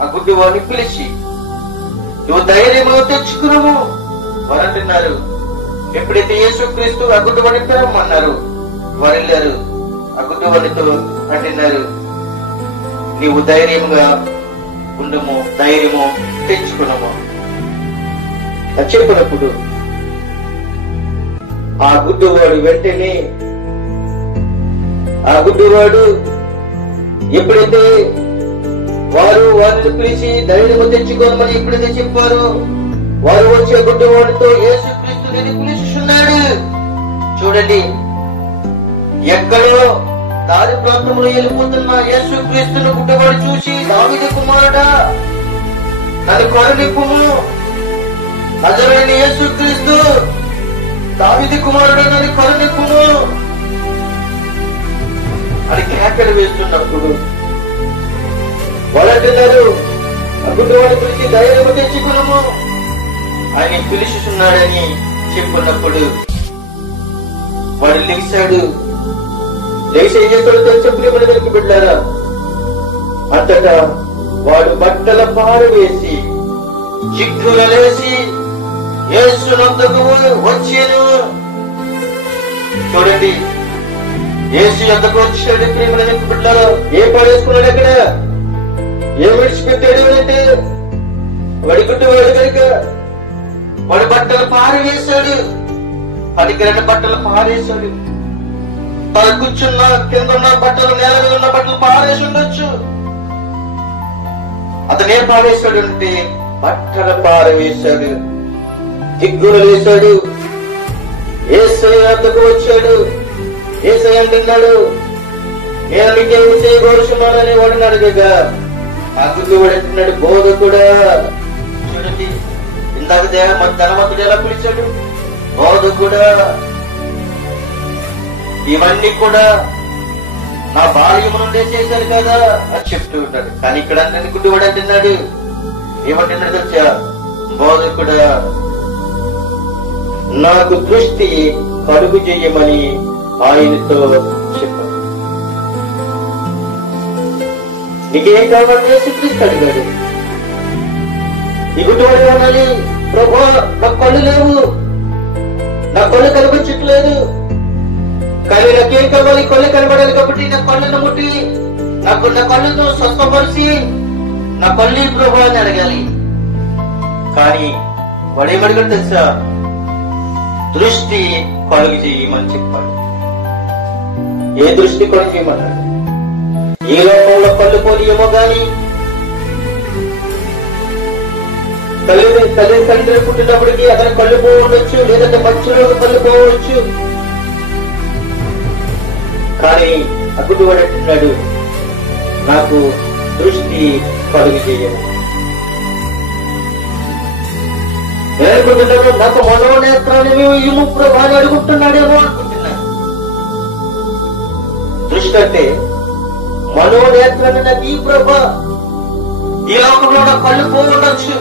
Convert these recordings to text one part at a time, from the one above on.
ఆ గుడ్డివాడిని పిలిచి, నువ్వు ధైర్యము తెచ్చుకున్నాము వారు అంటున్నారు. ఎప్పుడైతే యేసుక్రీస్తు ఆ గుడ్డివాడిని పిలవమన్నారు, వారు వెళ్ళారు. ఆ గుడ్డివాడితో అంటున్నారు, నీవు ధైర్యముగా ఉండము, ధైర్యము తెచ్చుకున్నాము అని చెప్పినప్పుడు ఆ గుడ్డివాడు వెంటనే, ఆ గుడ్డివాడు ఎప్పుడైతే వారిని పిలిచి ధైర్యము తెచ్చుకోమని ఎప్పుడైతే చెప్పారో, వారు వచ్చే గుడ్డివాడితో యేసుక్రీస్తుని పిలుస్తున్నాడు. చూడండి, ఎక్కడో దారి ప్రాంతంలో వెళ్ళిపోతున్న యేసుక్రీస్తును గుడ్డివాడు చూసి, దావీదు కుమారుడా నన్ను కరుణింపుము, నజరేయుడైన యేసుక్రీస్తు దావీదు కుమారుడా నన్ను కరుణింపుము అని కేకలు వేస్తున్నప్పుడు వాళ్ళు అంటున్నారు, ఆ గుడ్డివాడి పిలిచి ధైర్యము తెచ్చుకున్నాము ఆయన పిలుస్తున్నాడని చెప్పుకున్నప్పుడు వాడు లేచాడు. లేచి ఏం చేస్తాడో తెలిసి ప్రియమైన బిడ్డారా, అంతటా వాడు బట్టల పారవేసి చిక్కులేసి యేసునందుకు వచ్చాను. చూడండి, యేసు యొద్దకు వచ్చాడు. ప్రియమైన బిడ్డారా, ఏం పాడేసుకున్నాడు, అక్కడ ఏం విడిచిపెట్టాడు అంటే వడిగుడ్డివాడు కనుక వాడు బట్టలు పారవేశాడు. పనికిరన్న బట్టలు పారేశాడు. తన కూర్చున్న కింద ఉన్న బట్టలు, నేల మీద ఉన్న బట్టలు పారేసి ఉండొచ్చు. అతను ఏం పారేశాడు అంటే బట్టలు పారవేశాడు, దిగ్గులు వేశాడు. యేసయ్య వద్దకు వచ్చాడు. యేసయ్య అంటున్నాడు, నేను నీకేమి చేయగోరుచున్నానని వాడిని అడగగా ఆ గుడ్డివాడు అంటున్నాడు, బోధకుడా. చూడండి, ఇందాక ధనవంతుడు ఎలా పిలిచాడు, బోధకుడా. ఇవన్నీ కూడా నా బాల్యము నుండే చేశాను కదా అని చెప్తూ ఉంటాడు. కానీ ఇక్కడ అంటే గుడ్డివాడు అంటున్నాడు, ఏమంటున్నాడు తెలుసా, బోధకుడా నాకు దృష్టి కలుగు చెయ్యమని ఆయనతో చెప్పాడు. నీకేం కావాలి యేసుక్రీస్తు అడిగాడు. ఈ గుడ్డివాడు ఏమనాలి, ప్రభా నాకు కళ్ళు లేవు, నా కళ్ళు కనిపించట్లేదు, కానీ నాకేం కావాలి, కళ్ళు కనబడాలి కాబట్టి నా కళ్ళను ముట్టి నా కళ్ళను స్వస్థపరిచి నా కళ్ళు ప్రభా అని అడగాలి. కానీ వాడు ఏమడిగాడు తెలుసా, దృష్టి కలుగు చేయమని చెప్పాడు. ఏ దృష్టి కలుగు చేయమన్నాడు? ఈ లోకంలో కళ్ళు పోలియేమో గాని తండ్రి పుట్టినప్పటికీ అతను కళ్ళు పోవచ్చు, లేదంటే మధ్యలో కళ్ళు పోవచ్చు. కానీ అప్పుడు వాడు అంటున్నాడు, నాకు దృష్టి కలుగు చేయము. నేర్పుతున్నాడు, నాకు మనోనేత్రాన్ని ఇము ప్రభా అని అడుగుతున్నాడేమో అనుకుంటున్నా. దృష్టి అంటే మనోనేత్రాన్ని నాకు ఈ ప్రభా. ఈ లోకంలో నా కళ్ళు పోవచ్చు,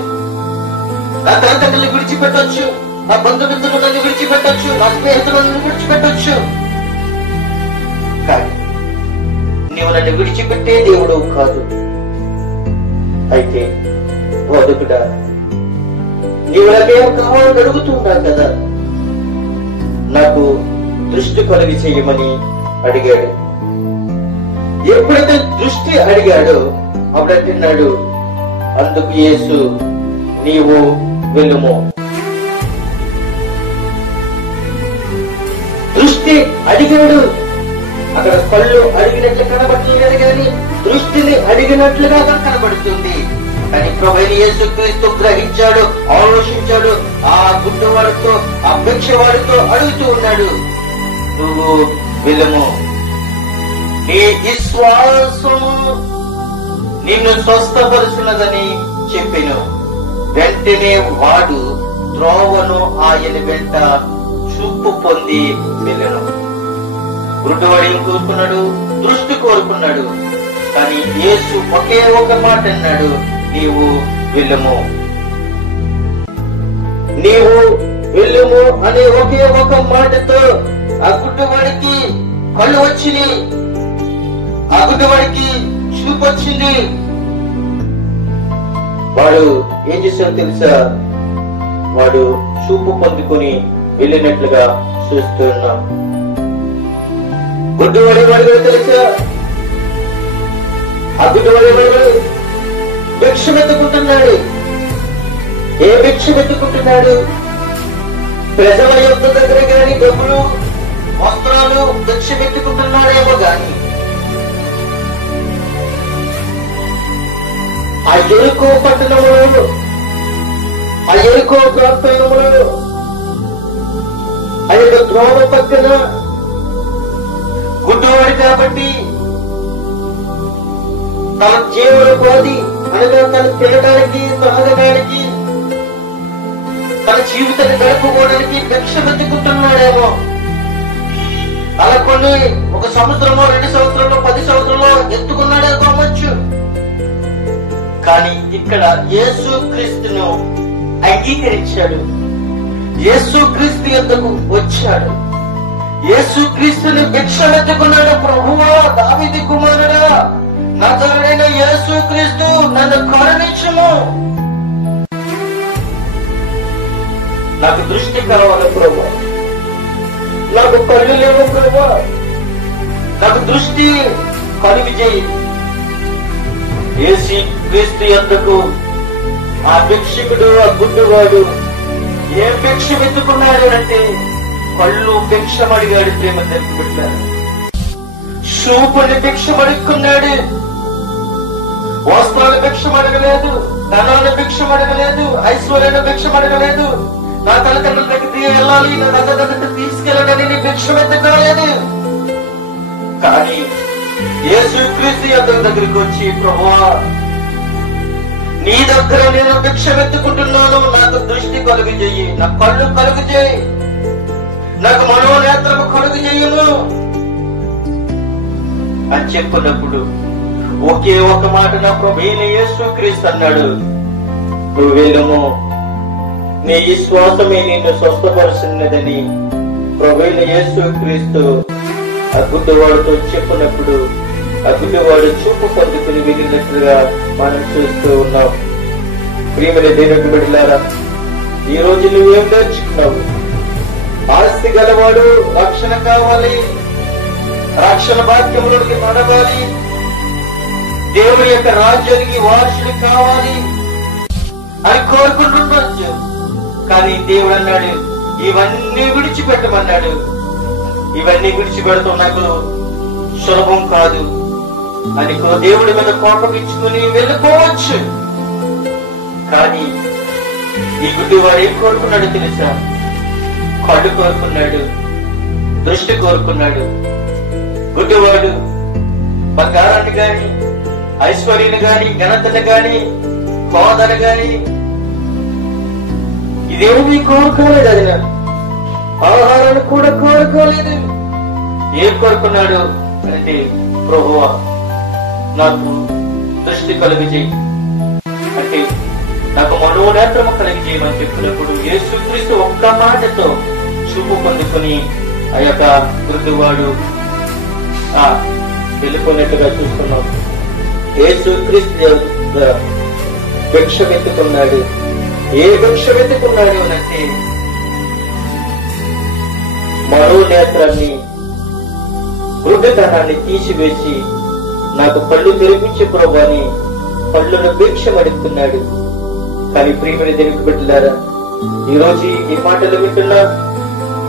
నా తల్లిదండ్రులు విడిచిపెట్టొచ్చు, నా బంధుమిత్రులు నన్ను విడిచిపెట్టొచ్చు, నా స్నేహితులు నన్ను విడిచిపెట్టొచ్చు. కానీ నీవు నన్ను విడిచిపెట్టే దేవుడు కాదు. అయితే బోధకుడా, నీవు నాకేం కావాలని అడుగుతున్నావు కదా, నాకు దృష్టి కలిగి చెయ్యమని అడిగాడు. ఎప్పుడైతే దృష్టి అడిగాడో అప్పుడంటున్నాడు, అందుకు యేసు నీవు వెళ్ళుము. దృష్టి అడిగాడు. అక్కడ కళ్ళు అడిగినట్లు కనబడలేదు కానీ దృష్టిని అడిగినట్లుగా కనబడుతుంది. కానీ ప్రభువైన యేసుక్రీస్తు గ్రహించాడు, ఆలోచించాడు. ఆ గుడ్డవాడితో, ఆ భిక్షవాడితో అడుగుతూ ఉన్నాడు, నువ్వు వెళ్ళము, నీ విశ్వాసము నిన్ను స్వస్థపరుచున్నదని చెప్పెను. వెంటనే వాడు త్రోవను ఆయన వెంట చూపు పొంది వెళ్ళను. గుడ్డివాడు కోరుకున్నాడు, దృష్టి కోరుకున్నాడు. కానీ యేసు ఒకే ఒక మాట అన్నాడు, నీవు వెళ్ళము, నీవు వెళ్ళము అనే ఒకే ఒక మాటతో ఆ గుడ్డివాడికి కళ్ళు వచ్చింది, ఆ గుడ్డివాడికి చూపు వచ్చింది. వాడు ఏం చేశాడో తెలుసా? వాడు చూపు పొందుకొని వెళ్ళినట్లుగా చూస్తున్నాం. గుడ్డివాడు వాడు తెలుసా? ఆ గుడ్డివాడు భిక్ష వెతుకుంటున్నాడు. ఏ భిక్ష వెతుకుంటున్నాడు? ప్రజల యొక్క దగ్గర గాని డబ్బులు, వస్త్రాలు భిక్ష వెతుకుంటున్నాడేమో గాని ఆ ఎరుకో పట్టణములో, ఆ ఎరుకో ప్రాంతంలో ఆ యొక్క ద్రోణ పక్కన గుడ్డివాడు కాబట్టి తన జీవనోపాధి అనగా తను తినడానికి, తాగడానికి, తన జీవితాన్ని గడుపుకోవడానికి భిక్ష వెతుకుంటున్నాడేమో. అలా కొన్ని 1 సంవత్సరమో 2 సంవత్సరంలో 10 సంవత్సరంలో ఎత్తుకున్నాడే కావచ్చు. కానీ ఇక్కడ యేసు క్రీస్తును అంగీకరించాడు. యేసు క్రీస్తు యొద్దకు వచ్చాడు. యేసు క్రీస్తుని భిక్ష వెతుకున్నాడు. ప్రభువా, దావీదు కుమారుడా, నజరేయుడైన యేసు క్రీస్తు, నన్ను కరుణించుము. నాకు దృష్టి కలవాలి ప్రభువా, నాకు కళ్ళు లేవు ప్రభువా, నాకు దృష్టి కలుగు చేయి. యేసు క్రీస్తు యొద్దకు ఆ భిక్షకుడు, ఆ గుడ్డివాడు ఏం భిక్ష వెతుకున్నాడు అంటే కళ్ళు భిక్షమడిగాడు. ప్రేమ తెప్పుకుంటాడు. చూపుని భిక్షమడుక్కున్నాడు. వస్త్రాలు భిక్షమడగలేదు, ధనాన్ని భిక్షమడగలేదు, ఐశ్వర్యాన్ని భిక్షమడగలేదు. నా తల్లిదండ్రుల దగ్గరికి వెళ్ళాలి, నా తల్లిదండ్రులకు తీసుకెళ్ళాలని నీ భిక్ష వెతకలేదు. కానీ యేసు క్రీస్తు దగ్గరికి వచ్చి, ప్రభువా, నీ దగ్గర నేను భిక్ష వెతుకుంటున్నాను, నాకు దృష్టి కలుగు చెయ్యి, నా కళ్ళు కలుగు చేయి, నాకు మనోనేత్రము కలుగు చెయ్యము అని చెప్పినప్పుడు ఒకే ఒక మాట నా ప్రభువైన యేసు క్రీస్తు అన్నాడు, నువ్వు వెళ్ళము, నీ విశ్వాసమే నిన్ను స్వస్థపరుస్తున్నదని ప్రభువైన యేసు క్రీస్తు ఆ గుడ్డివాడితో చెప్పినప్పుడు ఆ గుడ్డివాడు చూపు పొందుకుని వెళ్ళినట్లుగా మనం చూస్తూ ఉన్నాం. ప్రియమైన దేవుని బిడ్డలారా, ఈ రోజు నువ్వేం నేర్చుకున్నావు? ఆస్తి గలవాడు రక్షణ కావాలి, రక్షణ భాగ్యములకి నడవాలి, దేవుని యొక్క రాజ్యానికి వారసుడు కావాలి అని కోరుకుంటుండొచ్చు. కానీ దేవుడు అన్నాడు, ఇవన్నీ విడిచిపెట్టమన్నాడు. ఇవన్నీ విడిచిపెడతాం నాకు సులభం కాదు అని దేవుడి మీద కోపగించుకుని వెళ్ళిపోవచ్చు. కానీ ఈ గుడ్డివాడు ఏం కోరుకున్నాడు తెలుసా? కళ్ళు కోరుకున్నాడు, దృష్టి కోరుకున్నాడు. గుడ్డివాడు బంగారాన్ని గాని, ఐశ్వర్యాన్ని గాని, ఘనతను గాని, హోదాను గాని ఇదేమి కోరుకోలేదు. అది ఆహారాన్ని కూడా కోరుకోలేదు. ఏం కోరుకున్నాడు అంటే, ప్రభువా, నాకు దృష్టి కలుగు చేయి అంటే నాకు మనోనేత్రము కలిగి చేయమని చెప్పినప్పుడు యేసుక్రీస్తు ఒక్క మాటతో చూపు పొందుకొని ఆ యొక్క గుడ్డివాడు వెళ్ళిపోయినట్టుగా చూస్తున్నాం. యేసుక్రీస్తు భిక్ష వెతుకున్నాడు. ఏ భిక్ష వెతుకున్నాడు అంటే మరో నేత్రాన్ని, గుడ్డితనాన్ని తీసివేసి నాకు కళ్ళు తెరిపించే ప్రభు అని కళ్ళను భిక్ష అడుగుతున్నాడు. కానీ ప్రియమైన దేవుని బిడ్డలారా, ఈ రోజు ఈ మాటలు వింటున్నా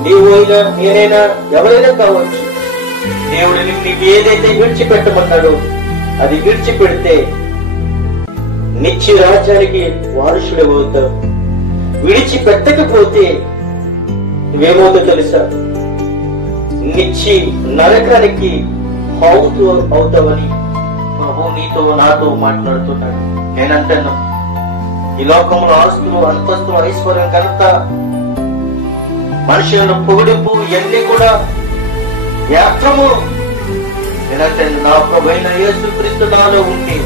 నీవు అయినా, నేనైనా, ఎవరైనా కావచ్చు, దేవుడు నీకు ఏదైతే విడిచిపెట్టమన్నాడో అది విడిచిపెడితే నిత్య రాజ్యానికి వారసుడు అవుతావు. విడిచిపెట్టకపోతే నువ్వేమవుతావు తెలుసా? నిత్య నరకానికి అవుతావని ప్రభు నీతో నాతో మాట్లాడుతున్నాడు. నేనంటాను, ఈ లోకంలో ఆస్తులు, అంతస్తులు, ఐశ్వర్యం, ఘనత, మనుషులను పొగిడింపు ఇవన్నీ కూడా వ్యర్థము. నేనంటాను, నా ప్రభువైన యేసుక్రీస్తు నాలో ఉంటే,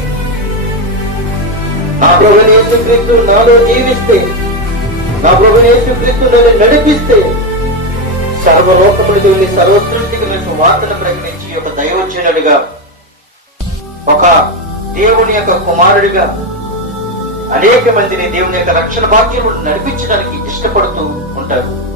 నా ప్రభువైన యేసుక్రీస్తు నాలో జీవిస్తే, నా ప్రభువైన యేసుక్రీస్తు నన్ను నడిపిస్తే సర్వలోకములకు వెళ్లి సర్వ సృష్టికి నేను వార్తను ప్రకటించి ఒక దైవజనుడిగా, ఒక దేవుని యొక్క కుమారుడిగా అనేక మందిని దేవుని యొక్క రక్షణ భాగ్యం నడిపించడానికి ఇష్టపడుతూ ఉంటారు.